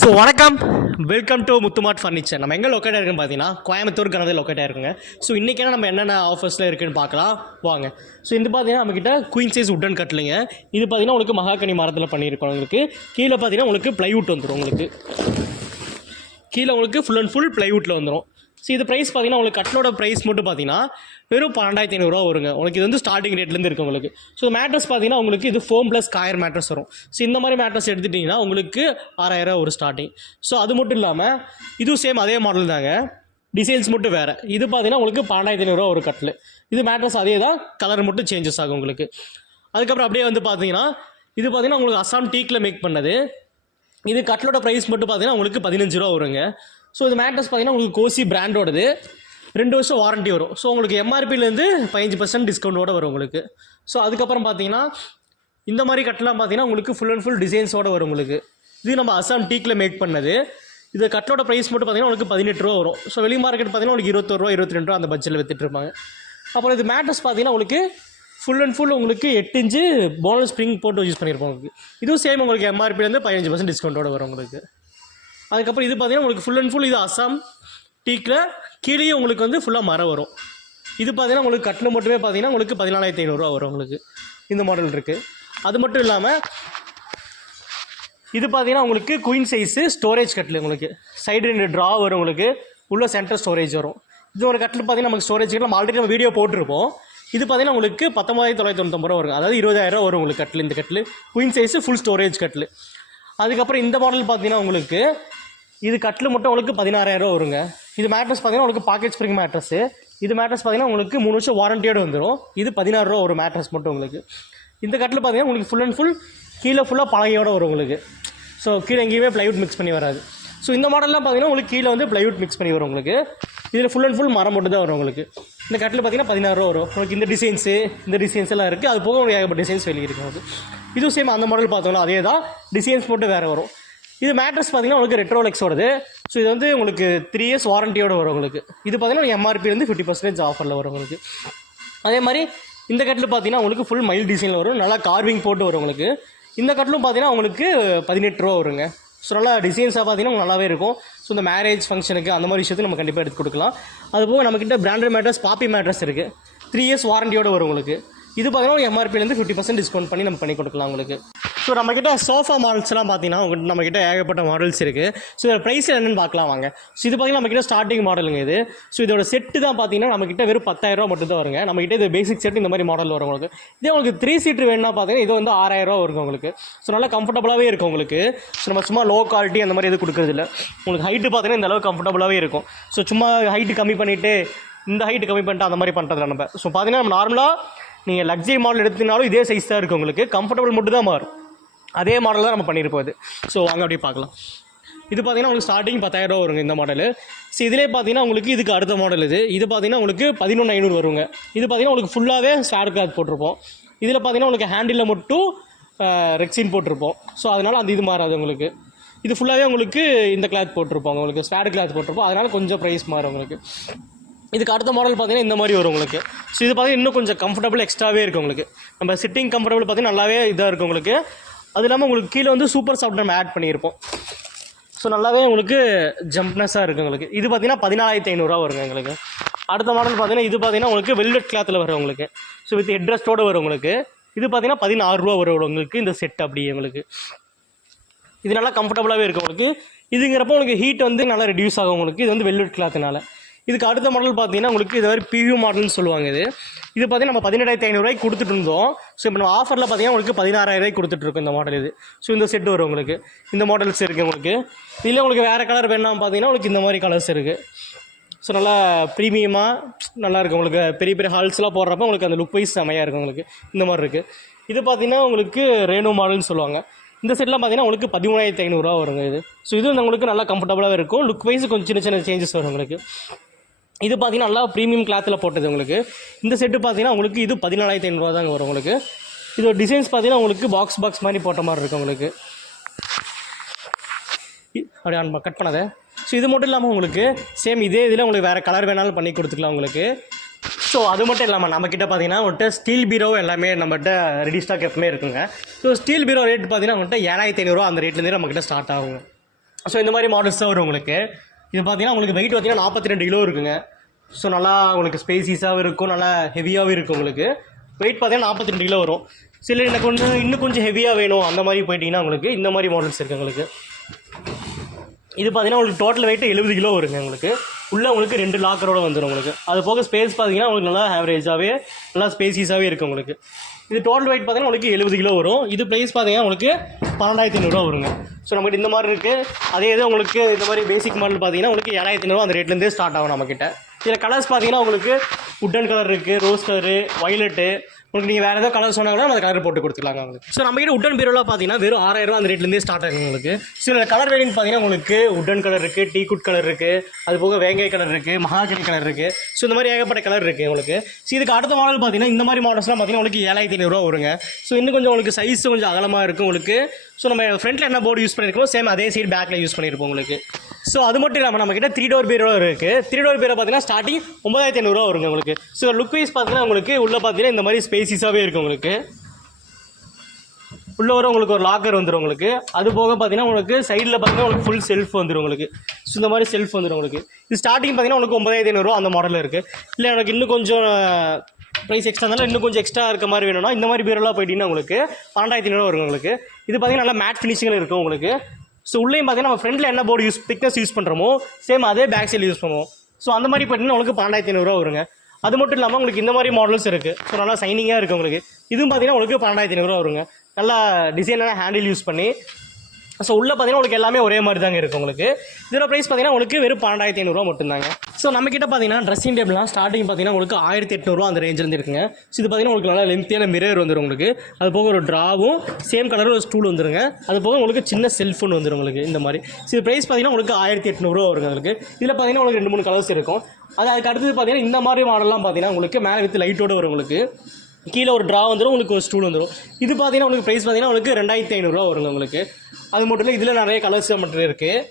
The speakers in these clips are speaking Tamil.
ஸோ வணக்கம், வெல்கம் டு முத்துமாட் ஃபர்னிச்சர். நம்ம எங்கே லொக்கேட்டாக இருக்குன்னு பார்த்தீங்கன்னா கோயம்புத்தூர் கனவு லொக்கேட்டாக இருக்குங்க. ஸோ இன்றைக்கான நம்ம என்னென்ன ஆஃபர்ஸில் இருக்குதுன்னு பார்க்கலாம் வாங்க. ஸோ இது பார்த்தீங்கன்னா நம்மக்கிட்ட குயின் சைஸ் உட்டன் கட்டலுங்க. இது பார்த்தீங்கன்னா உங்களுக்கு மகாகனி மரத்தில் பண்ணியிருக்கோம். உங்களுக்கு கீழே பார்த்தீங்கன்னா உங்களுக்கு ப்ளைவுட் வந்துடும். உங்களுக்கு கீழே உங்களுக்கு ஃபுல் அண்ட் ஃபுல் ப்ளைவுட்டில் வந்துடும். ஸோ இது ப்ரைஸ் பார்த்தீங்கன்னா உங்களுக்கு கட்டலோட ப்ரைஸ் மட்டும் பார்த்தீங்கன்னா வெறும் 12,500 வருங்க. உங்களுக்கு இது வந்து ஸ்டார்டிங் ரேட்லேருந்து இருக்குது உங்களுக்கு. ஸோ மேட்ரஸ் பார்த்தீங்கன்னா உங்களுக்கு இது ஃபோம் ப்ளஸ் காயர் மேட்ரஸ் வரும். ஸோ இந்த மாதிரி மேட்ரஸ் எடுத்துட்டிங்கன்னா உங்களுக்கு 6,000 ஒரு ஸ்டார்டிங். ஸோ அது மட்டும் இல்லாமல் இதுவும் சேம் அதே மாடல் தாங்க, டிசைன்ஸ் மட்டும் வேறு. இது பார்த்தீங்கன்னா உங்களுக்கு 12,500 ஒரு கட்டில். இது மேட்ரஸ் அதே தான், கலர் மட்டும் சேஞ்சஸ் ஆகும் உங்களுக்கு. அதுக்கப்புறம் அப்படியே வந்து பார்த்தீங்கன்னா இது பார்த்தீங்கன்னா உங்களுக்கு அசாம் டீக்கில் மேக் பண்ணது. இது கட்டிலோட ப்ரைஸ் மட்டும் பார்த்தீங்கன்னா உங்களுக்கு 15 ரூபா வருங்க. ஸோ இது மேட்ரஸ் பார்த்தீங்கன்னா உங்களுக்கு கோசி பிராண்டோடது, 2 வருஷம் வாரண்ட்டி வரும். ஸோ உங்களுக்கு எம்ஆர்பிலேருந்து 15% டிஸ்கவுண்ட்டோடு வரும் உங்களுக்கு. ஸோ அதுக்கப்புறம் பார்த்தீங்கன்னா இந்த மாதிரி கட்டலாம் பார்த்தீங்கன்னா உங்களுக்கு ஃபுல் அண்ட் ஃபுல் டிசைன்ஸோடு வரும் உங்களுக்கு. இது நம்ம அசாம் டீக்கில் மேக் பண்ணது. இது கட்டலோட ப்ரைஸ் மட்டும் பார்த்தீங்கன்னா உங்களுக்கு 18 ரூபா வரும். ஸோ வெளி மார்க்கெட் பார்த்தீங்கன்னா உங்களுக்கு 21 ரூபா 22 ரூபா அந்த பட்ஜெட்டில் வித்துட்டு இருப்பாங்க. அப்புறம் இது மேட்ரஸ் பார்த்தீங்கன்னா உங்களுக்கு ஃபுல் அண்ட் ஃபுல் உங்களுக்கு 8 இன்ச்சு போனஸ் ஸ்ப்ரிங் போட்டு யூஸ் பண்ணியிருப்போம் உங்களுக்கு. இதுவும் சேம் உங்களுக்கு எம்ஆர்பிலேருந்து 15% டிஸ்கவுண்ட்டோடு வரும் உங்களுக்கு. அதுக்கப்புறம் இது பார்த்தீங்கன்னா உங்களுக்கு ஃபுல் அண்ட் ஃபுல் இது அசாம் டீக்கில் கீழே உங்களுக்கு வந்து ஃபுல்லாக மரம் வரும். இது பார்த்தீங்கன்னா உங்களுக்கு கட்டில் மட்டுமே பார்த்தீங்கன்னா உங்களுக்கு 14,500 வரும் உங்களுக்கு. இந்த மாடல் இருக்குது. அது மட்டும் இல்லாமல் இது பார்த்தீங்கன்னா உங்களுக்கு குயின் சைஸு ஸ்டோரேஜ் கட்டில். உங்களுக்கு சைடு 2 ட்ரா வரும் உங்களுக்கு, உள்ள சென்டர் ஸ்டோரேஜ் வரும். இது ஒரு கட்டில் பார்த்தீங்கன்னா நமக்கு ஸ்டோரேஜ் கட்டில் நம்ம ஆல்ரெடி நம்ம வீடியோ போட்டிருப்போம். இது பார்த்தீங்கன்னா உங்களுக்கு 19,990 ரூபா வரும். அதாவது 20,000 வரும் உங்களுக்கு கட்டில். இந்த கட்டில் குயின் சைஸு ஃபுல் ஸ்டோரேஜ் கட்டில். அதுக்கப்புறம் இந்த மாடல் பார்த்தீங்கன்னா உங்களுக்கு இது கட்டில் மட்டும் உங்களுக்கு 16,000 வருங்க. இது மேட்ரஸ் பார்த்தீங்கன்னா உங்களுக்கு பாக்கெட் ஸ்ப்ரிங் மேட்ரஸு. இது மேட்ரஸ் பார்த்தீங்கன்னா உங்களுக்கு 3 வருஷம் வாரண்டியோடு வந்துடும். இது 16 ரூபா ஒரு மேட்ரஸ் மட்டும் உங்களுக்கு. இந்த கட்டில் பார்த்தீங்கன்னா உங்களுக்கு ஃபுல் அண்ட் ஃபுல் கீழே ஃபுல்லாக பலகையோடு வரும் உங்களுக்கு. ஸோ கீழே எங்கேயுமே ப்ளைவுட் மிக்ஸ் பண்ணி வராது. ஸோ இந்த மாடல்லாம் பார்த்தீங்கன்னா உங்களுக்கு கீழே வந்து ப்ளைவுட் மிக்ஸ் பண்ணி வரும் உங்களுக்கு. இதில் ஃபுல் அண்ட் ஃபுல் மரம் மட்டும் தான் வரும் உங்களுக்கு. இந்த கட்டில் பார்த்தீங்கன்னா 16 ரூபா வரும் உங்களுக்கு. இந்த டிசைன்ஸ் எல்லாம் இருக்குது. அது போக ஏகப்பட்ட டிசைன்ஸ் வெளியே இருக்கும் உங்களுக்கு. இதுவும் சேம் அந்த மாடல் பார்த்தோம்னா அதே தான், டிசைன்ஸ் மட்டும் வேறு வரும். இது மேட்ரஸ் பார்த்தீங்கன்னா உங்களுக்கு ரெட்ரோலெக்ஸோடது. ஸோ இது வந்து உங்களுக்கு 3 இயர்ஸ் வாரண்டியோடு வரும் உங்களுக்கு. இது பார்த்தீங்கன்னா எம்ஆர்பி வந்து 50% ஆஃபரில் வரும் உங்களுக்கு. அதே மாதிரி இந்த கட்டில் பார்த்தீங்கன்னா உங்களுக்கு ஃபுல் மைல் டிசைனில் வரும், நல்லா கார்விங் போட்டு வரும் உங்களுக்கு. இந்த கட்டிலும் பார்த்தீங்கன்னா உங்களுக்கு 18 ரூபா வருங்க. ஸோ நல்லா டிசைன்ஸாக பார்த்தீங்கன்னா நல்லாவே இருக்கும். ஸோ இந்த மேரேஜ் ஃபங்க்ஷனுக்கு அந்த மாதிரி விஷயத்துக்கு நம்ம கண்டிப்பாக எடுத்து கொடுக்கலாம். அதுபோக நம்மக்கிட்ட பிராண்டட் மேட்ரஸ் பாப்பி மேட்ரஸ் இருக்குது, 3 இயர்ஸ் வாரண்டியோடு வரும் உங்களுக்கு. இது பார்த்தீங்கன்னா எம்ஆர்பிலேருந்து 50% டிஸ்கவுண்ட் பண்ணி நம்ம பண்ணி கொடுக்கலாம் உங்களுக்கு. ஸோ நம்மக்கிட்ட சோஃபா மாடல்ஸ்லாம் பார்த்தீங்கன்னா உங்கள்கிட்ட நம்மக்கிட்ட ஏகப்பட்ட மாடல்ஸ் இருக்குது. ஸோ இதோட ப்ரைஸ் என்னென்னு பார்க்கலாம் வாங்க. ஸோ இது பார்த்தீங்கன்னா நம்மக்கிட்ட ஸ்டார்டிங் மாடலுங்க இது. ஸோ இதோட செட்டு தான் பார்த்தீங்கன்னா நம்மக்கிட்ட வெறும் 10,000 ரூபா மட்டும் தான் வருங்க. நம்மக்கிட்ட இது பேசிக் செட் இந்த மாதிரி மாடல் வரும் உங்களுக்கு. இதே உங்களுக்கு 3 சீட்டர் வேணும்னா பார்த்தீங்கன்னா இது வந்து 6,000 ரூபா இருக்கும் உங்களுக்கு. ஸோ நல்லா கம்ஃபர்டபுளாகவே இருக்கும் உங்களுக்கு. ஸோ நம்ம சும்மா லோ குவாலிட்டி அந்த மாதிரி எதுவும் கொடுக்குறதில்ல. உங்களுக்கு ஹைட்டு பார்த்தீங்கன்னா இந்த அளவுக்கு கம்ஃபர்டபுளாகவே இருக்கும். ஸோ சும்மா ஹைட்டு கம்மி பண்ணிவிட்டு இந்த ஹைட்டு கம்மி பண்ணிட்டு அந்த மாதிரி பண்ணுறதில்ல நம்ம. ஸோ பார்த்தீங்கன்னா நம்ம நார்மலாக நீங்கள் லக்ஸரி மாடல் எடுத்துனாலும் இதே சைஸ் தான் இருக்குது உங்களுக்கு. கம்ஃபர்டபுள் மட்டும் தான் மாறும். அதே மாடல் தான் நம்ம பண்ணியிருப்போம் இது. ஸோ வாங்க அப்படியே பார்க்கலாம். இது பார்த்தீங்கன்னா உங்களுக்கு ஸ்டார்டிங் 10,000 ரூபா வருங்க இந்த மாடல். ஸோ இதிலே பார்த்தீங்கன்னா உங்களுக்கு இதுக்கு அடுத்த மாடல் இது பார்த்தீங்கன்னா உங்களுக்கு 11,500 வருங்க. இது பார்த்தீங்கன்னா உங்களுக்கு ஃபுல்லாகவே ஸ்டார் கிளாத் போட்டிருப்போம். இதில் பார்த்தீங்கன்னா உங்களுக்கு ஹேண்டிலில் மட்டும் ரெக்ஸின் போட்டிருப்போம். ஸோ அதனால் அந்த இது மாறாது உங்களுக்கு. இது ஃபுல்லாகவே உங்களுக்கு இந்த கிளாத் போட்டிருப்போம் உங்களுக்கு, ஸ்டார் கிளாத் போட்டிருப்போம். அதனால் கொஞ்சம் ப்ரைஸ் மாறும் உங்களுக்கு. இதுக்கு அடுத்த மாடல் பார்த்தீங்கன்னா இந்த மாதிரி வரும் உங்களுக்கு. ஸோ இது பார்த்தீங்கன்னா இன்னும் கொஞ்சம் கம்ஃபர்டபுள் எக்ஸ்ட்ராவே இருக்குது உங்களுக்கு. நம்ம சிட்டிங் கம்ஃபர்டபுள் பார்த்தீங்கன்னா நல்லாவே இதாக இருக்குது உங்களுக்கு. அது இல்லாமல் உங்களுக்கு கீழே வந்து சூப்பர் சாஃப்ட் நம்ம ஆட் பண்ணியிருப்போம். ஸோ நல்லாவே உங்களுக்கு ஜம்ப்னஸாக இருக்குது உங்களுக்கு. இது பார்த்தீங்கன்னா 14,500 வருங்க உங்களுக்கு. அடுத்த மாடல் பார்த்தீங்கன்னா இது பார்த்தீங்கன்னா உங்களுக்கு வெல்வெட் கிளாத்தில் வரும் உங்களுக்கு. ஸோ வித் ஹெட்ரெஸ்ட்டோடு வரும் உங்களுக்கு. இது பார்த்தீங்கன்னா 16 ரூபா வரும் உங்களுக்கு இந்த செட் அப்படியே உங்களுக்கு. இது நல்லா கம்ஃபர்டபுளாகவே இருக்குது உங்களுக்கு. இதுங்கிறப்போ உங்களுக்கு ஹீட் வந்து நல்லா ரெடியூஸ் ஆகும் உங்களுக்கு. இது வந்து வெல்வெட் கிளாத்துனால. இதுக்கு அடுத்த மாடல் பார்த்தீங்கன்னா உங்களுக்கு இது மாதிரி பியூ மாடல்னு சொல்லுவாங்க. இது பார்த்தீங்கன்னா நம்ம 18,500 கொடுத்துட்டு இருந்தோம். ஸோ இப்போ நம்ம ஆஃபரில் பார்த்தீங்கன்னா உங்களுக்கு 16,000 கொடுத்துட்ருக்கோம் இந்த மாடல் இது. ஸோ இந்த செட்டு வரும் உங்களுக்கு. இந்த மாடல்ஸ் இருக்குது உங்களுக்கு. இதில் உங்களுக்கு வேறு கலர் வேணாம் பார்த்தீங்கன்னா உங்களுக்கு இந்த மாதிரி கலர்ஸ் இருக்குது. ஸோ நல்லா ப்ரீமியமாக நல்லாயிருக்கும் உங்களுக்கு. பெரிய பெரிய ஹால்ஸ்லாம் போடுறப்ப உங்களுக்கு அந்த லுக் வைஸ் செமையாக இருக்கும் உங்களுக்கு. இந்த மாதிரி இருக்குது. இது பார்த்தீங்கன்னா உங்களுக்கு ரேனோ மாடல்னு சொல்லுவாங்க. இந்த செட்லாம் பார்த்தீங்கன்னா உங்களுக்கு 13,500 வருங்க இது. ஸோ இது உங்களுக்கு நல்லா கம்ஃபர்டபுளாக இருக்கும். லுக் வைஸ் கொஞ்சம் சின்ன சின்ன சேஞ்சஸ் வரும் உங்களுக்கு. இது பார்த்தீங்கன்னா நல்லா ப்ரீமியம் கிளாத்தில் போட்டது உங்களுக்கு. இந்த செட்டு பார்த்தீங்கன்னா உங்களுக்கு இது 14,500 தாங்க வரும் உங்களுக்கு. இதோட டிசைன்ஸ் பார்த்தீங்கன்னா உங்களுக்கு பாக்ஸ் மாதிரி போட்ட மாதிரி இருக்கும் உங்களுக்கு. அப்படியே கட் பண்ணாத. ஸோ இது மட்டும் இல்லாமல் உங்களுக்கு சேம் இதே இதில் உங்களுக்கு வேறு கலர் வேணாலும் பண்ணி கொடுத்துக்கலாம் உங்களுக்கு. ஸோ அது மட்டும் இல்லாமல் நம்மக்கிட்ட பார்த்தீங்கன்னா உங்கள்கிட்ட ஸ்டீல் பீரோ எல்லாமே நம்மகிட்ட ரெடி ஸ்டாக் எப்பவுமே இருக்குங்க. ஸோ ஸ்டீல் பீரோ ரேட் பார்த்தீங்கன்னா உங்கள்கிட்ட 7,500 அந்த ரேட்லேருந்தே நம்மக்கிட்ட ஸ்டார்ட் ஆகுங்க. ஸோ இந்த மாதிரி மாடல்ஸ் தான் வரும் உங்களுக்கு. இது பார்த்தீங்கன்னா உங்களுக்கு வெயிட் பார்த்தீங்கன்னா 42 கிலோ இருக்குங்க. ஸோ நல்லா உங்களுக்கு ஸ்பேசிஸாகவும் இருக்கும், நல்லா ஹெவியாகவும் இருக்கும் உங்களுக்கு. வெயிட் பார்த்தீங்கன்னா 42 கிலோ வரும். சில எனக்கு இன்னும் கொஞ்சம் ஹெவியாக வேணும் அந்த மாதிரி போயிட்டீங்கன்னா உங்களுக்கு இந்த மாதிரி மாடல்ஸ் இருக்குது உங்களுக்கு. இது பார்த்தீங்கன்னா உங்களுக்கு டோட்டல் வெயிட் 70 கிலோ வருங்க உங்களுக்கு. உள்ளே உங்களுக்கு 2 லாக்கரோட வந்துடும் உங்களுக்கு. அது போக ஸ்பேஸ் பார்த்தீங்கன்னா உங்களுக்கு நல்லா ஆவரேஜாகவே நல்லா ஸ்பேசிஸாகவே இருக்குது உங்களுக்கு. இது டோட்டல் வெயிட் பார்த்தீங்கன்னா உங்களுக்கு 70 கிலோ வரும். இது ப்ரைஸ் பார்த்தீங்கன்னா உங்களுக்கு 12,500 வருங்க. ஸோ நம்மகிட்ட இந்த மாதிரி இருக்குது. அதே இது உங்களுக்கு இந்த மாதிரி பேசிக் மாடல் பார்த்தீங்கன்னா உங்களுக்கு 7,500 அந்த ரேட்லேருந்தே ஸ்டார்ட் ஆகும் நம்மக்கிட்ட. இதில் கலர்ஸ் பார்த்தீங்கன்னா உங்களுக்கு உட்டன் கலர் இருக்குது, ரோஸ் கலரு, வயலட்டு, உங்களுக்கு நீங்கள் வேறு ஏதாவது கலர் சொன்னாங்கன்னா அந்த கலர் போட்டு கொடுத்துக்கலாங்க உங்களுக்கு. ஸோ நம்மகிட்ட உட்டன் பீரோலாம் பார்த்தீங்கன்னா வெறும் 6,000 அந்த ரேட்லேருந்தே ஸ்டார்ட் ஆகும் உங்களுக்கு. ஸோ இதில் கலர் வேரியன்ட் பார்த்தீங்கன்னா உங்களுக்கு உட்டன் கலர் இருக்குது, டீ குட் கலர் இருக்குது, அது போக வேங்கை கலர் இருக்குது, மகாகனி கலர் இருக்குது. ஸோ இந்த மாதிரி ஏகப்பட்ட கலர் இருக்குது உங்களுக்கு. ஸோ இதுக்கு அடுத்த மாடல் பார்த்தீங்கன்னா இந்த மாதிரி மாடல்ஸ்லாம் பார்த்தீங்கன்னா உங்களுக்கு 7,500 வருங்க. ஸோ இன்னும் கொஞ்சம் உங்களுக்கு சைஸ் கொஞ்சம் அகலமாக இருக்கும் உங்களுக்கு. ஸோ நம்ம ஃப்ரண்ட்டில் என்ன போர்டு யூஸ் பண்ணியிருக்கோம் சேம் அதே சைடு பேக்கில் யூஸ் பண்ணியிருப்போம் உங்களுக்கு. ஸோ அது மட்டும் இல்லாமல் நம்மக்கிட்ட 3 டோர் பீரோ இருக்குது. 3 டோர் பீரோ பார்த்தீங்கன்னா ஸ்டார்டிங் 9,500 வருங்க உங்களுக்கு. ஸோ லுக் வைஸ் பார்த்தீங்கன்னா உங்களுக்கு உள்ளே பார்த்தீங்கன்னா இந்த மாதிரி ஸ்பேசிஸாகவே இருக்கும் உங்களுக்கு. உள்ளே வர உங்களுக்கு ஒரு லாக்கர் வந்துடும் உங்களுக்கு. அது போக பார்த்தீங்கன்னா உங்களுக்கு சைடில் பார்த்தீங்கன்னா உங்களுக்கு ஃபுல் செல்ஃப் வந்துடும் உங்களுக்கு. ஸோ இந்த மாதிரி செல்ஃப் வந்துடும் உங்களுக்கு. இது ஸ்டார்டிங் பார்த்தீங்கன்னா உங்களுக்கு 9,500 அந்த மாடலில் இருக்குது. இல்லை எனக்கு இன்னும் கொஞ்சம் ப்ரைஸ் எக்ஸ்ட்ரா இருந்தாலும் இன்னும் கொஞ்சம் எக்ஸ்ட்ரா இருக்க மாதிரி வேணும்னா இந்த மாதிரி பீரோலாம் போயிட்டீங்கன்னா உங்களுக்கு 12,500 வருங்க உங்களுக்கு. இது பார்த்தீங்கன்னா நல்லா மேட் ஃபினிஷிங்கில் இருக்கும் உங்களுக்கு. ஸோ உள்ளேயும் பார்த்தீங்கன்னா நம்ம ஃப்ரண்ட்டில் என்ன போர்டு திக்னஸ் யூஸ் பண்ணுறோமோ சேம் அதே பேக் சைடில் யூஸ் பண்ணுவோம். ஸோ அந்த மாதிரி பார்த்தீங்கன்னா உங்களுக்கு 12,500 வருங்க. அது மட்டும் இல்லாமல் உங்களுக்கு இந்த மாதிரி மாடல்ஸ் இருக்குது. ஸோ நல்லா சைனிங்காக இருக்குது உங்களுக்கு. இதுவும் பார்த்தீங்கன்னா உங்களுக்கு 12,500 வருங்க. நல்லா டிசைனான ஹேண்டில் யூஸ் பண்ணி. ஸோ உள்ளே பார்த்தீங்கன்னா உங்களுக்கு எல்லாமே ஒரே மாதிரி தாங்க இருக்குது உங்களுக்கு. இதோட ப்ரைஸ் பார்த்தீங்கன்னா உங்களுக்கு வெறும் 12,500 மட்டும்தாங்க. ஸோ நம்மக்கிட்ட பார்த்தீங்கன்னா ட்ரெஸ்ஸிங் டேபிள்லாம் ஸ்டார்டிங் பார்த்தீங்கன்னா உங்களுக்கு 1,800 அந்த ரேஞ்சிலேருந்து இருக்குங்க. ஸோ இது பார்த்தீங்கன்னா உங்களுக்கு நல்லா லென்த்தியான மிரர் வந்துடும் உங்களுக்கு. அது போக ஒரு ட்ராவும் சேம் கலர் ஒரு ஸ்டூல் வந்துருங்க. அது போக உங்களுக்கு சின்ன செல்ஃபோன் வந்துடும் உங்களுக்கு இந்த மாதிரி. ஸோ இது ப்ரைஸ் பார்த்தீங்கன்னா உங்களுக்கு 1,800 வருங்க உங்களுக்கு. இதில் பார்த்தீங்கன்னா உங்களுக்கு 2-3 கலர்ஸ் இருக்கும். அதுக்கு அடுத்தது பார்த்தீங்கன்னா இந்த மாதிரி மாடல்லாம் பார்த்தீங்கன்னா உங்களுக்கு மேலே வித் லைட்டோடு வரும் உங்களுக்கு. கீழே ஒரு ட்ரா வந்துடும் உங்களுக்கு, ஒரு ஸ்டூல் வந்துடும். இது பார்த்தீங்கன்னா உங்களுக்கு ப்ரைஸ் பார்த்தீங்கன்னா உங்களுக்கு 2,500 வருங்க உங்களுக்கு. அது மட்டும் இல்லை இதில் நிறைய கலர்ஸ் மட்டும் இருக்குது.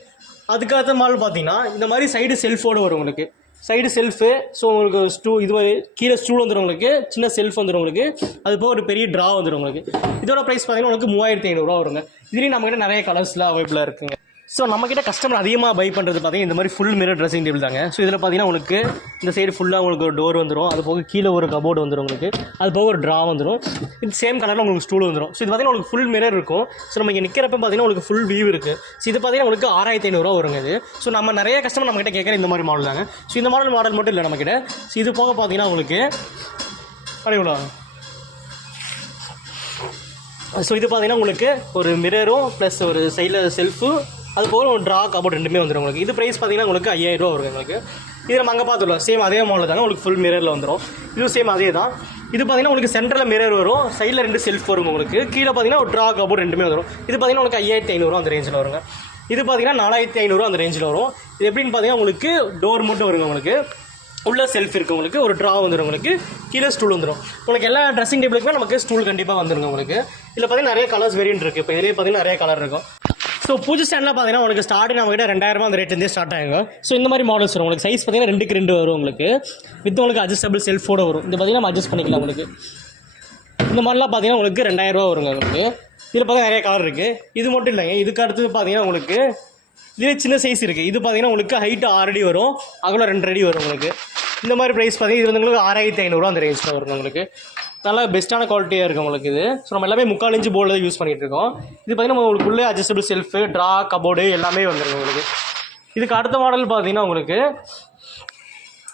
அதுக்கடுத்த மாடல் பார்த்தீங்கன்னா இந்த மாதிரி சைடு செல்ஃபோடு வரும் உங்களுக்கு. Side shelf. ஸோ உங்களுக்கு இது மாதிரி கீழே ஸ்டூல் வந்துடும் உங்களுக்கு, சின்ன செல்ஃப் வந்துடும் உங்களுக்கு. அது போக ஒரு பெரிய ட்ரா வந்துடும் உங்களுக்கு. இதோட ப்ரைஸ் பார்த்தீங்கன்னா உங்களுக்கு 3,500 வருங்க. இதுலேயும் நம்மகிட்ட நிறைய கலர்ஸ்லாம் அவைலபிளாக இருக்குங்க. ஸோ நம்மக்கிட்ட கஸ்டமர் அதிகமாக பை பண்ணுறது பார்த்தீங்கன்னா இந்த மாதிரி ஃபுல் மிரர் ட்ரெஸ்ஸிங் டேபிள் தாங்க. ஸோ இதில் பார்த்தீங்கன்னா உங்களுக்கு இந்த சைடு ஃபுல்லாக உங்களுக்கு ஒரு டோர் வந்துடும். அது போக கீழே ஒரு கபோர்டு வந்துடும் உங்களுக்கு. அது போக ஒரு ட்ரா வந்துடும். இது சேம் கலரில் உங்களுக்கு ஸ்டூல் வந்துடும். ஸோ இது பார்த்தீங்கன்னா உங்களுக்கு ஃபுல் மிரர் இருக்கும். ஸோ நம்ம இங்கே நிற்கிறப்ப பார்த்தீங்கன்னா உங்களுக்கு ஃபுல் வியூ இருக்குது. ஸோ இது பார்த்தீங்கன்னா உங்களுக்கு 6,500 வருங்க இது. ஸோ நம்ம நிறைய கஸ்டமர் நம்மகிட்ட கேட்குற இந்த மாதிரி மாடல் தாங்க. ஸோ இந்த மாடல் மட்டும் இல்லை நம்மக்கிட்ட. ஸோ இது போக பார்த்தீங்கன்னா உங்களுக்கு அடையலாம். ஸோ இது பார்த்தீங்கன்னா உங்களுக்கு ஒரு மிரரும் ப்ளஸ் ஒரு சைடில் செல்ஃபு, அது போக ஒரு ட்ரா கபோர்ட் ரெண்டுமே வந்துடும் உங்களுக்கு. இது ப்ரைஸ் பார்த்தீங்கன்னா உங்களுக்கு 5,000 வருங்க உங்களுக்கு. இது நம்ம அங்கே பார்த்துக்கலாம் சேம் அதே மாடல் தாங்க உங்களுக்கு. ஃபுல் மிரரில் வந்துடும். இதுவும் சேம் அதே தான். இது பார்த்தீங்கன்னா உங்களுக்கு சென்டரில் மிரர் வரும், சைடில் 2 செல்ஃப் வரும் உங்களுக்கு. கீழே பார்த்தீங்கன்னா ஒரு ட்ரா கபோர்ட் ரெண்டுமே வந்துடும். இது பார்த்தீங்கன்னா உங்களுக்கு 5,500 அந்த ரேஞ்சில் வருங்க. இது பார்த்தீங்கன்னா 4,500 அந்த ரேஞ்சில் வரும். இது எப்படின்னு பார்த்தீங்கன்னா உங்களுக்கு டோர் மட்டும் வருங்க உங்களுக்கு. உள்ள செல்ஃப் இருக்குது உங்களுக்கு, ஒரு ட்ரா வந்துடும் உங்களுக்கு, கீழே ஸ்டூல் வந்துடும் உங்களுக்கு. எல்லா ட்ரெஸ்ஸிங் டேபிளுக்குமே நமக்கு ஸ்டூல் கண்டிப்பாக வந்துருங்க உங்களுக்கு. இதில் பார்த்தீங்கன்னா நிறைய கலர்ஸ் வேரியன்ட் இருக்குது. இப்போ இதிலே பார்த்தீங்கன்னா நிறைய கலர் இருக்கும். ஸோ பூஜை ஸ்டாண்டில் பார்த்தீங்கன்னா உங்களுக்கு ஸ்டார்டிங் நம்மகிட்ட 2,000 அந்த ரேட்லேருந்தே ஸ்டார்ட் ஆகுங்க. ஸோ இந்த மாதிரி மாடல்ஸ் வரும் உங்களுக்கு. சைஸ் பார்த்தீங்கன்னா 2x2 வரும் உங்களுக்கு. வித் உங்களுக்கு அட்ஜஸ்டபிள் செல்ஃபோடு வரும். இது பார்த்தீங்கன்னா நம்ம அட்ஜஸ்ட் பண்ணிக்கலாம் உங்களுக்கு. இந்த மாதிரிலாம் பார்த்தீங்கன்னா உங்களுக்கு 2,000 வருங்க உங்களுக்கு. இதில் பார்த்தீங்கன்னா நிறைய கலர் இருக்குது. இது மட்டும் இல்லைங்க, இதுக்கு அடுத்தது பார்த்தீங்கன்னா உங்களுக்கு இதே சின்ன சைஸ் இருக்குது. இது பார்த்தீங்கன்னா உங்களுக்கு ஹைட்டு 6 அடி வரும், அகலம் 2 அடி வரும் உங்களுக்கு. இந்த மாதிரி ப்ரைஸ் பார்த்தீங்கன்னா இது வந்து உங்களுக்கு 6,500 அந்த ரேஞ்சில் வருங்க உங்களுக்கு. நல்லா பெஸ்ட்டான குவாலிட்டியாக இருக்குது உங்களுக்கு இது. ஸோ நம்ம எல்லாமே 3/4 இன்ச் போர்டில் யூஸ் பண்ணிகிட்டு இருக்கோம். இது பார்த்தீங்கன்னா உங்களுக்கு உள்ளே அட்ஜஸ்டபிள் செல்ஃபு, ட்ரா, கபோர்டு எல்லாமே வந்துருங்க உங்களுக்கு. இதுக்கு அடுத்த மாடல் பார்த்தீங்கன்னா உங்களுக்கு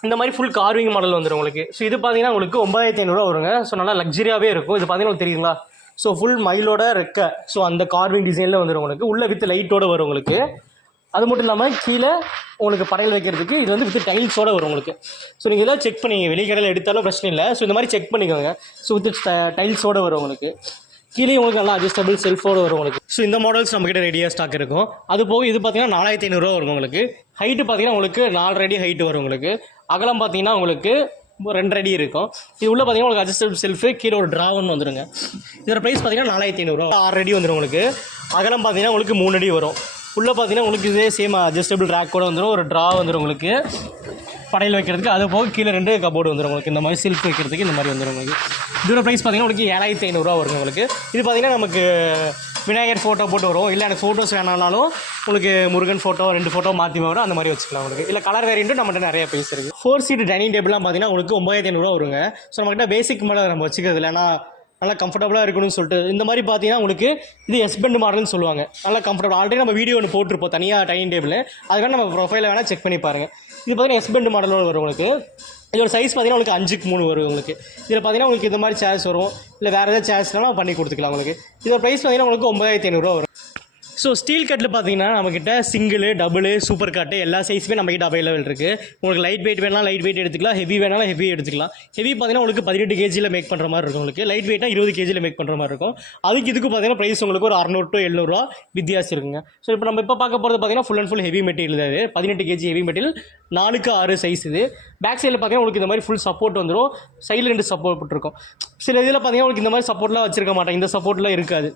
இந்த மாதிரி ஃபுல் கார்விங் மாடல் வந்துடும் உங்களுக்கு. ஸோ இது பார்த்தீங்கன்னா உங்களுக்கு 9,500 வருங்க. ஸோ நல்லா லக்ஸரியாகவே இருக்கும். இது பார்த்தீங்கன்னா தெரியுங்களா, ஸோ ஃபுல் மயிலோட ரெக்க. ஸோ அந்த கார்விங் டிசைனில் வந்துடும் உங்களுக்கு. உள்ளே வித் லைட்டோடு வரும் உங்களுக்கு. அது மட்டும் இல்லாமல் கீழே உங்களுக்கு படையல் வைக்கிறதுக்கு இது வந்து வித் டைல்ஸோடு வரும் உங்களுக்கு. ஸோ நீங்கள் எதாவது செக் பண்ணிங்க, வெளிக்கடையில் எடுத்தாலும் பிரச்சனை இல்லை. ஸோ இந்த மாதிரி செக் பண்ணிக்கோங்க. ஸோ வித் டைல்ஸோடு வரும் உங்களுக்கு. கீழே உங்களுக்கு நல்லா அட்ஜஸ்டபிள் செல்ஃபோடு வரும் உங்களுக்கு. ஸோ இந்த மாடல்ஸ் நம்மக்கிட்ட ரெடியாக ஸ்டாக் இருக்கும். அது போக இது பார்த்தீங்கன்னா 4,500 வரும் உங்களுக்கு. ஹைட்டு பார்த்தீங்கன்னா உங்களுக்கு 4 அடி ஹைட்டு வரும் உங்களுக்கு. அகலம் பார்த்தீங்கன்னா உங்களுக்கு 2 அடி இருக்கும். இது உள்ள பார்த்தீங்கன்னா உங்களுக்கு அட்ஜஸ்டபிள் செல்ஃபு, கீழே ஒரு ட்ராவன் வந்துருங்க. இதோட ப்ரைஸ் பார்த்தீங்கன்னா 4,500. 6 அடி வந்துடும் உங்களுக்கு. அகலம் பார்த்தீங்கன்னா உங்களுக்கு 3 அடி வரும். உள்ளே பார்த்தீங்கன்னா உங்களுக்கு இதே சேம் அட்ஜஸ்டபிள் ரேக் கூட வந்துடும், ஒரு ட்ரா வந்துடும் உங்களுக்கு படையில் வைக்கிறதுக்கு. அது போக கீழே 2 கபோர்டு வந்துடும் உங்களுக்கு. இந்த மாதிரி செல்ஃப் வைக்கிறதுக்கு இந்த மாதிரி வந்துடும் உங்களுக்கு. இதோட ப்ரைஸ் பார்த்தீங்கன்னா உங்களுக்கு 7,500 வருங்க உங்களுக்கு. இது பார்த்தீங்கன்னா நமக்கு விநாயகர் ஃபோட்டோ போட்டு வரும். இல்லை எனக்கு ஃபோட்டோஸ் வேணாலும் உங்களுக்கு முருகன் ஃபோட்டோ 2 ஃபோட்டோ மாற்றி வரும், அந்த மாதிரி வச்சுக்கலாம் உங்களுக்கு. இல்லை கலர் வேரியண்ட்டும் நம்மகிட்ட நிறைய பீஸ் இருக்குது. 4 சீட் டைனிங் டேபிள்லாம் பார்த்தீங்கன்னா உங்களுக்கு 9500 வருங்க. ஸோ நம்மகிட்ட பேசிக் மேலே நம்ம வச்சுக்கிறது இல்லை, ஏன்னா நல்லா கம்ஃபர்டபுளாக இருக்கணும்னு சொல்லிட்டு. இந்த மாதிரி பார்த்தீங்கன்னா உங்களுக்கு இது எஸ்பெண்ட் மாடல்னு சொல்லுவாங்க. நல்லா கம்ஃபர்டபுள். ஆல்ரெடி நம்ம வீடியோ ஒன்று போட்டிருப்போம் தனியாக டைனிங் டேபிள், அதுக்காக நம்ம ப்ரொஃபைலில் வேணால் செக் பண்ணி பாருங்கள். இது பார்த்தீங்கன்னா எஸ்பெண்ட் மாடலும் வரும் உங்களுக்கு. இதோட சைஸ் பார்த்தீங்கன்னா உங்களுக்கு 5க்கு 3 வரும் உங்களுக்கு. இதில் பார்த்தீங்கன்னா உங்களுக்கு இந்த மாதிரி சேர்ஸ் வரும், இல்லை வேறு ஏதாவது சேர்ஸ்லாம் பண்ணி கொடுத்துக்கலாம் உங்களுக்கு. இதோட ப்ரைஸ் பார்த்தீங்கன்னா உங்களுக்கு 9500 வரும். ஸோ ஸ்டீல் கட்டில் பார்த்தீங்கன்னா நம்மக்கிட்ட சிங்கிள், டபுள், சூப்பர் கட்டு எல்லா சைஸுமே நம்மக்கிட்ட அவைலபிள் இருக்குது. உங்களுக்கு லைட் வெயிட் வேணாலும் லைட் வெயிட் எடுத்துக்கலாம், ஹெவி வேணாலும் ஹெவி எடுத்துக்கலாம். ஹெவி பார்த்தீங்கன்னா உங்களுக்கு 18 கேஜியில் மேக் பண்ணுற மாதிரி இருக்கும் உங்களுக்கு. லைட் வெயிட்டாக 20 கேஜியில் மேக் பண்ணுற மாதிரி இருக்கும். அதுக்கு இதுக்கு பார்த்தீங்கன்னா ப்ரைஸ் உங்களுக்கு ஒரு 600 to 700 வித்தியாசம் இருக்குங்க. ஸோ இப்போ நம்ம பார்க்க போகிறது பார்த்தீங்கன்னா full and full heavy material. அது 18 கேஜி ஹெவி மெட்டீரியல், 4க்கு 6 சைஸ். இது பேக் சைடில் பார்த்தீங்கன்னா உங்களுக்கு இந்த மாதிரி ஃபுல் சப்போர்ட் வந்துடும். சைடில் 2 சப்போர்ட் இருக்கும். சில இதில் பார்த்தீங்கன்னா உங்களுக்கு இந்த மாதிரி சப்போர்ட்லாம் வச்சிருக்க மாட்டேன், இந்த சப்போர்ட்லாம் இருக்காது.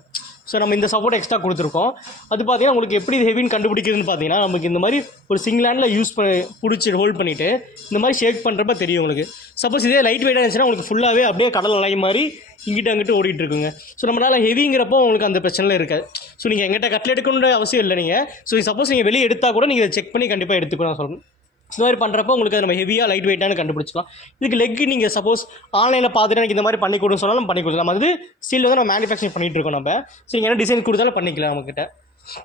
ஸோ நம்ம இந்த சப்போர்ட் எக்ஸ்ட்ரா கொடுத்துருக்கோம். அது பார்த்தீங்கன்னா உங்களுக்கு எப்படி ஹெவின்னு கண்டுபிடிக்கிறதுன்னு பார்த்தீங்கன்னா நமக்கு இந்த மாதிரி ஒரு சிங்கிள் ஹேண்டில் பிடிச்சி ஹோல்ட் பண்ணிவிட்டு இந்த மாதிரி ஷேக் பண்ணுறப்ப தெரியும் உங்களுக்கு. சப்போஸ் இதே லைட் வெயிட்டாக இருந்துச்சுன்னா உங்களுக்கு ஃபுல்லாகவே அப்படியே கடல் அலை மாதிரி இங்கிட்ட அங்கிட்டு ஓடிட்டு இருக்குங்க. ஸோ நம்மளால் ஹெவிங்கிறப்போ உங்களுக்கு அந்த பிரச்சனைலாம் இருக்காது. ஸோ நீங்கள் எங்கிட்ட கட்டில் எடுக்கணுன்ற அவசியம் இல்லை நீங்கள். ஸோ சப்போஸ் நீங்கள் வெளியே எடுத்தால் கூட நீங்கள் செக் பண்ணி கண்டிப்பாக எடுத்துக்கணும் சொல்லணும். இந்த மாதிரி பண்ணுறப்போ உங்களுக்கு நம்ம ஹெவியாக லைட் வெயிட்டானு கண்டுபிடிச்சிக்கலாம். இதுக்கு லெக் நீங்கள் சப்போஸ் ஆன்லைனில் பார்த்துட்டு எனக்கு இந்த மாதிரி பண்ணி கொடுன்னு சொன்னாலும் பண்ணி கொடுக்கலாம். அது ஸ்டீல் வந்து நம்ம மேனுஃபேக்சரிங் பண்ணிகிட்டு இருக்கோம் நம்ம. ஸோ நீங்கள் என்ன டிசைன் கொடுத்தாலும் பண்ணிக்கலாம் நம்மக்கிட்ட.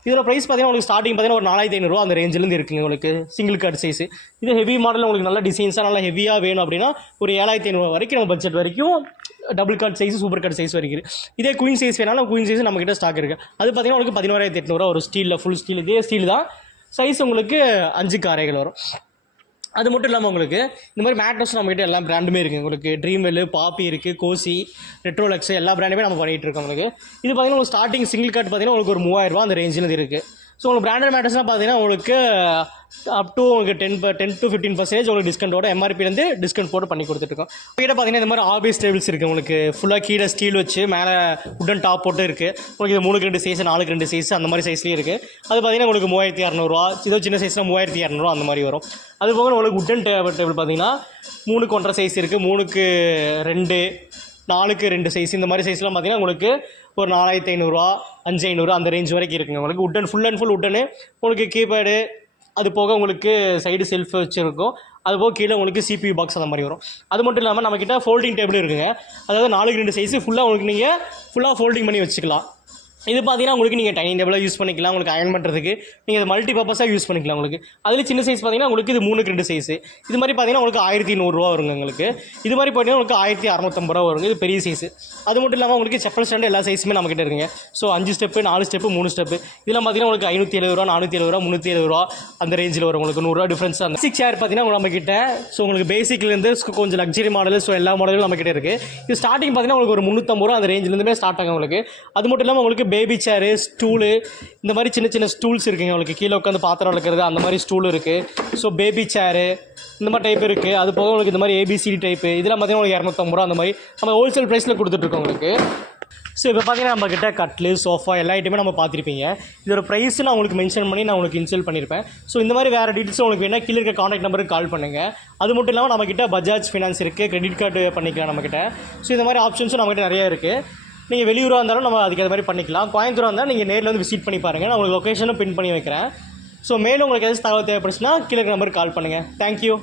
இதோட ப்ரைஸ் பார்த்தீங்கன்னா உங்களுக்கு ஸ்டார்டிங் பார்த்தீங்கன்னா ஒரு 4500 அந்த ரேஞ்சிலேருந்து இருக்குங்க உங்களுக்கு சிங்கிள் கார்டு சைஸ். இது ஹெவி மாடலில் உங்களுக்கு நல்ல டிசைன்ஸாக நல்லா ஹெவியாக வேணும் அப்படின்னா ஒரு 7500 வரைக்கும் நம்ம பட்ஜெட் வரைக்கும் double card size, super card size வரைக்கும். இதே குயின் சைஸ் வேணாலும் குயின் சைஸ் நம்மக்கிட்ட ஸ்டாக் இருக்குது. அது பார்த்தீங்கன்னா உங்களுக்கு 11800 ஒரு ஸ்டீலில், ஃபுல் ஸ்டீல். இதே ஸ்டீல் தான், சைஸ் உங்களுக்கு 5க்கு 6 வரும். அது மட்டும் இல்லாமல் உங்களுக்கு இந்த மாதிரி மேட்ரஸ் நம்மகிட்ட எல்லா பிராண்டுமே இருக்குது உங்களுக்கு. ட்ரீம்வெல், பாப்பி இருக்குது, கோசி, ரெட்ரோலக்ஸ் எல்லா பிராண்டுமே நம்ம பண்ணிகிட்டு இருக்கோம் உங்களுக்கு. இது பார்த்தீங்கன்னா உங்களுக்கு ஸ்டார்டிங் சிங்கிள் கார்டு பார்த்தீங்கன்னா உங்களுக்கு ஒரு 3000 அந்த ரேஞ்சில் இருக்குது. ஸோ உங்களுக்கு பிராண்டட் மேட்ரஸ்லாம் பார்த்தீங்கன்னா உங்களுக்கு அப் டு உங்களுக்கு 10 to 15% உங்களுக்கு டிஸ்கவுண்டோட எம்ஆர்பிலேருந்து டிஸ்கவுண்ட் போட்டு பண்ணி கொடுத்துட்ருக்கோம். கிட்ட பார்த்தீங்கன்னா இந்த மாதிரி ஆபீஸ் டேபிள்ஸ் இருக்குது உங்களுக்கு. ஃபுல்லாக கீழே ஸ்டீல் வச்சு மேலே உட்டன் டாப் போட்டு இருக்குது உங்களுக்கு. இது 3க்கு 2 சைஸ், 4க்கு 2 சைஸ் அந்த மாதிரி சைஸ்லேயும் இருக்குது. அது பார்த்தீங்கன்னா உங்களுக்கு 3600, இதோ சின்ன சைஸ்னால் 3200 அந்த மாதிரி வரும். அது போக உங்களுக்கு உட்டன் டேபிள் பார்த்தீங்கன்னா 3க்கு 1.5 சைஸ் இருக்குது, 3க்கு 2, 4க்கு 2 சைஸ். இந்த மாதிரி சைஸ்லாம் பார்த்தீங்கன்னா உங்களுக்கு ஒரு 4500, 5500 அந்த ரேஞ்ச் வரைக்கும் இருக்குங்க உங்களுக்கு. உட்டன் ஃபுல் அண்ட் ஃபுல் உட்டனு உங்களுக்கு. கீபேடு அது போக உங்களுக்கு சைடு செல்ஃப் வச்சுருக்கும். அது போக கீழே உங்களுக்கு CPU பாக்ஸ் அந்த மாதிரி வரும். அது மட்டும் இல்லாமல் நம்மக்கிட்ட ஃபோல்டிங் டேபிள் இருக்குங்க. அதாவது 4க்கு 2 சைஸு ஃபுல்லாக உங்களுக்கு நீங்கள் ஃபுல்லாக ஃபோல்டிங் பண்ணி வச்சுக்கலாம். இது பார்த்தீங்கன்னா உங்களுக்கு நீங்கள் டைனிங் டேபிளாக யூஸ் பண்ணிக்கலாம். உங்களுக்கு அயன் பண்ணுறதுக்கு நீங்கள் இது மல்டி பர்பஸாக யூஸ் பண்ணிக்கலாம் உங்களுக்கு. அதில் சின்ன சைஸ் பார்த்தீங்கன்னா உங்களுக்கு இது 3க்கு 2 சைஸு. இது மாதிரி பார்த்தீங்கன்னா உங்களுக்கு 1100 வருங்க உங்களுக்கு. இது மாதிரி பார்த்தீங்கன்னா உங்களுக்கு 1650 வருங்க. இது பெரிய சைஸு. அது மட்டும் இல்லாமல் உங்களுக்கு செப்பல் ஸ்டாண்டு எல்லா சைஸுமே நம்மக்கிட்ட இருக்குங்க. So 5 step, 4 step, 3 step. இதெல்லாம் பார்த்தீங்கன்னா உங்களுக்கு 570 ரூபா, 470 ரூபா, 370 ரூபா அந்த ரேஞ்சில் வரும் உங்களுக்கு. 100 ரூபா டிஃப்ரென்ஸ். அந்த 6 சேர் பார்த்தீங்கன்னா நம்மக்கிட்ட ஸோ உங்களுக்கு பேசிக்லேருந்து கொஞ்சம் லக்ஸரி மாடல், ஸோ எல்லா மாடலும் நம்மக்கிட்ட இருக்குது. இது ஸ்டார்டிங் பார்த்தீங்கன்னா உங்களுக்கு ஒரு 350 ரூபா அந்த ரேஞ்சிலேருந்துமே ஸ்டார்ட் ஆகும் உங்களுக்கு. அது மட்டும் இல்லாமல் உங்களுக்கு பேபி சேரு, ஸ்டூலு, இந்த மாதிரி சின்ன சின்ன ஸ்டூல்ஸ் இருக்குங்க உங்களுக்கு. கீழே உட்காந்து பாத்திரம் வளர்க்குறது அந்த மாதிரி ஸ்டூல் இருக்குது. ஸோ பேபி சேரு இந்த மாதிரி டைப் இருக்குது. அது போக உங்களுக்கு இந்த மாதிரி ABCD டைப்பு இதெல்லாம் பார்த்தீங்கன்னா உங்களுக்கு 250 ரூபா அந்த மாதிரி நம்ம ஹோல்சேல் ப்ரைஸில் கொடுத்துட்ருக்கோம் உங்களுக்கு. ஸோ இப்போ பார்த்தீங்கன்னா நம்மக்கிட்ட கட்லு, சோஃபா எல்லா ஐட்டமே நம்ம பார்த்துருப்பீங்க. இதோட ப்ரைஸ் நான் உங்களுக்கு மென்ஷன் பண்ணி நான் உங்களுக்கு இன்செல் பண்ணியிருப்பேன். ஸோ இந்த மாதிரி வேறு டீட்டெயில்ஸ் உங்களுக்கு வேணால் கீழே இருக்க காண்டாக்ட் நம்பருக்கு கால் பண்ணுங்கள். அது மட்டும் இல்லாமல் நம்மக்கிட்ட பஜாஜ் ஃபினான்ஸ் இருக்குது, கிரெடிட் கார்டு பண்ணிக்கலாம் நம்மக்கிட்ட. ஸோ இந்த மாதிரி ஆப்ஷன்ஸும் நம்மக்கிட்ட நிறையா இருக்குது. நீங்கள் வெளியூராக இருந்தாலும் நம்ம அதுக்கு அது மாதிரி பண்ணிக்கலாம். கோயம்புத்தூராக இருந்தால் நீங்கள் நேரில் வந்து விசிட் பண்ணி பாருங்கள். நான் உங்களுக்கு லொக்கேஷனும் பின் பண்ணி வைக்கிறேன். ஸோ மேலும் உங்களுக்கு எதாவது தகவல் தேவைப்படுச்சுன்னா கீழே நம்பருக்கு கால் பண்ணுங்கள். தேங்க்யூ.